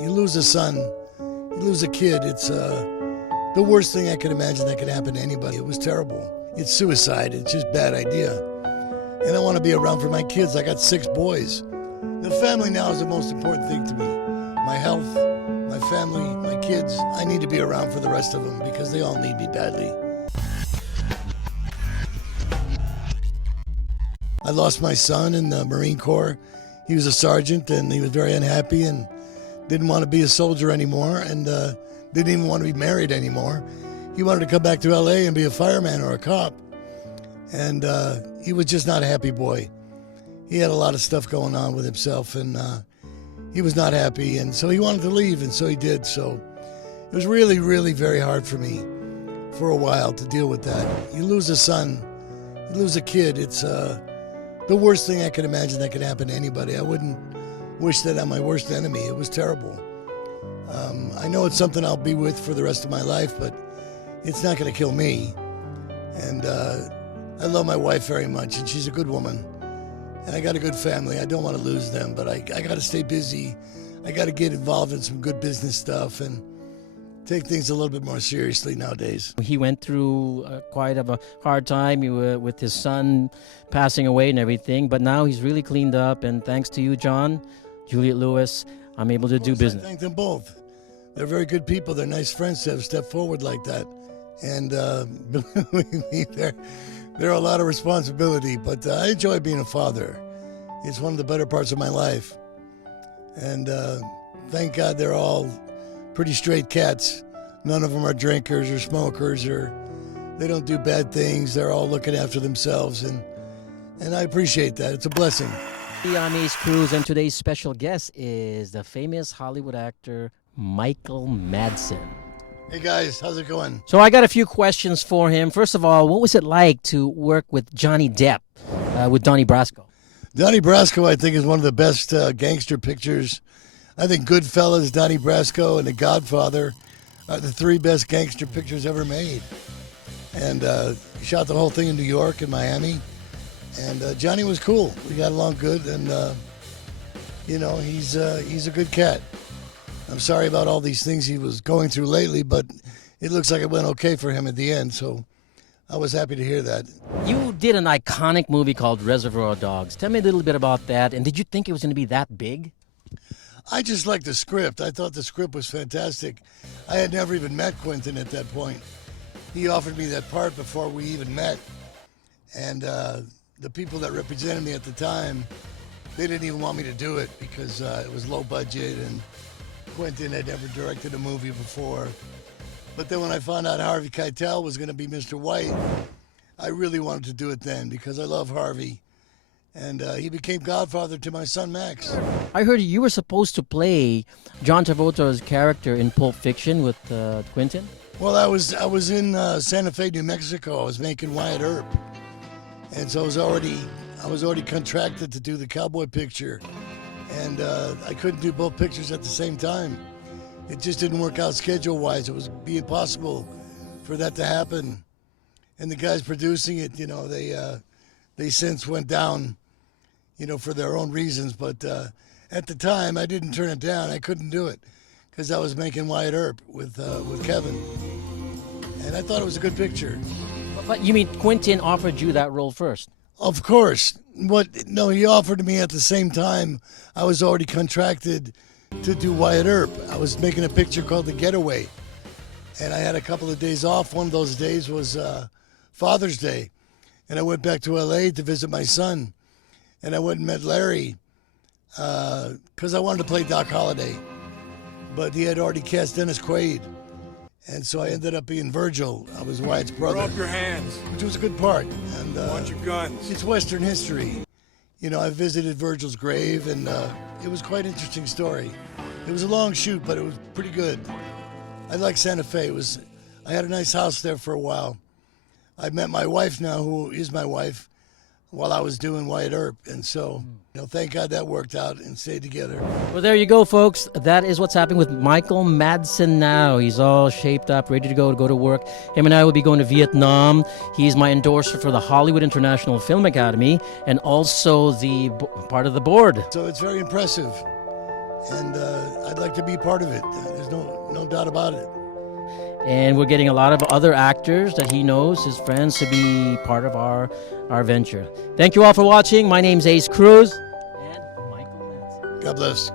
You lose a son, you lose a kid. It's the worst thing I can imagine that could happen to anybody. It was terrible. It's suicide. It's just a bad idea. And I want to be around for my kids. I got 6 boys. The family now is the most important thing to me. My health, my family, my kids. I need to be around for the rest of them because they all need me badly. I lost my son in the Marine Corps. He was a sergeant and he was very unhappy and didn't want to be a soldier anymore and didn't even want to be married anymore. He wanted to come back to LA and be a fireman or a cop. And he was just not a happy boy. He had a lot of stuff going on with himself and he was not happy. And so he wanted to leave and so he did. So it was really, really very hard for me for a while to deal with that. You lose a son, you lose a kid. It's the worst thing I can imagine that could happen to anybody. I wouldn't wish that on my worst enemy. It was terrible. I know it's something I'll be with for the rest of my life, but it's not going to kill me. And I love my wife very much, and she's a good woman. And I got a good family. I don't want to lose them, but I got to stay busy. I got to get involved in some good business stuff and take things a little bit more seriously nowadays. He went through quite of a hard time with his son passing away and everything, but now he's really cleaned up, and thanks to you, John, Juliet Lewis, I'm able to do business. I thank them both. They're very good people. They're nice friends to have stepped forward like that. And believe me, they're a lot of responsibility, but I enjoy being a father. It's one of the better parts of my life. And thank God they're all pretty straight cats. None of them are drinkers or smokers or they don't do bad things. They're all looking after themselves and I appreciate that. It's a blessing. I'm Ace Cruz and today's special guest is the famous Hollywood actor Michael Madsen. Hey guys, how's it going? So I got a few questions for him. First of all, what was it like to work with Johnny Depp, with Donnie Brasco? Donnie Brasco, I think, is one of the best gangster pictures. I think Goodfellas, Donnie Brasco, and The Godfather are the 3 best gangster pictures ever made. And shot the whole thing in New York and Miami. And Johnny was cool. We got along good, and you know, he's a good cat. I'm sorry about all these things he was going through lately, but it looks like it went okay for him at the end. So I was happy to hear that. You did an iconic movie called Reservoir Dogs. Tell me a little bit about that. And did you think it was going to be that big? I just liked the script. I thought the script was fantastic. I had never even met Quentin at that point. He offered me that part before we even met. And the people that represented me at the time, they didn't even want me to do it because it was low budget and Quentin had never directed a movie before. But then when I found out Harvey Keitel was going to be Mr. White, I really wanted to do it then because I love Harvey. And he became godfather to my son, Max. I heard you were supposed to play John Travolta's character in Pulp Fiction with Quentin. Well, I was in Santa Fe, New Mexico. I was making Wyatt Earp. And so I was already contracted to do the cowboy picture. And I couldn't do both pictures at the same time. It just didn't work out schedule-wise. It was be impossible for that to happen. And the guys producing it, you know, they since went down, you know, for their own reasons. But at the time, I didn't turn it down. I couldn't do it because I was making Wyatt Earp with Kevin. And I thought it was a good picture. But you mean Quentin offered you that role first? Of course. No, he offered me at the same time. I was already contracted to do Wyatt Earp. I was making a picture called The Getaway. And I had a couple of days off. One of those days was Father's Day. And I went back to LA to visit my son. And I went and met Larry because I wanted to play Doc Holliday. But he had already cast Dennis Quaid. And so I ended up being Virgil. I was Wyatt's brother. Throw up your hands. Which was a good part. And Bunch of guns. it's Western history. You know, I visited Virgil's grave, and it was quite an interesting story. It was a long shoot, but it was pretty good. I like Santa Fe. I had a nice house there for a while. I met my wife now, who is my wife, while I was doing Wyatt Earp. And so, you know, thank God that worked out and stayed together. Well, there you go, folks. That is what's happening with Michael Madsen now. He's all shaped up, ready to go to work. Him and I will be going to Vietnam. He's my endorser for the Hollywood International Film Academy and also the part of the board. So it's very impressive. and I'd like to be part of it. There's no doubt about it. And we're getting a lot of other actors that he knows, his friends, to be part of our venture. Thank you all for watching. My name's Ace Cruz. And Michael Madsen. God bless.